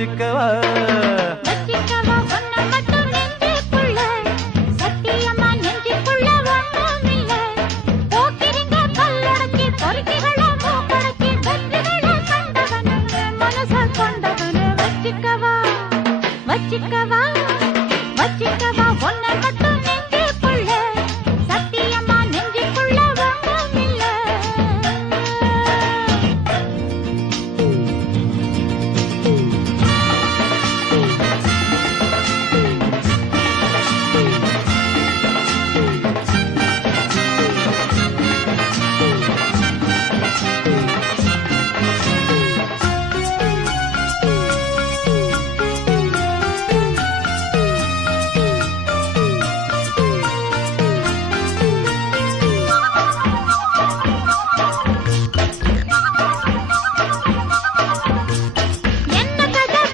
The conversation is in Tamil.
வச்சுக்கவா வச்சிக்கவா ஒன்ன மட்டும் நெஞ்சுக்குள்ள சத்தியமா நெஞ்சுக்குள்ள ஒண்ணுமில்ல போக்கிரிங்க கல்லடக்கி பொறுக்கிகள மூக்கடக்கி வெற்றிகளை கண்டவனு மனச கொண்டவனு வச்சிக்கவா வச்சிக்கவா வச்சிக்கவா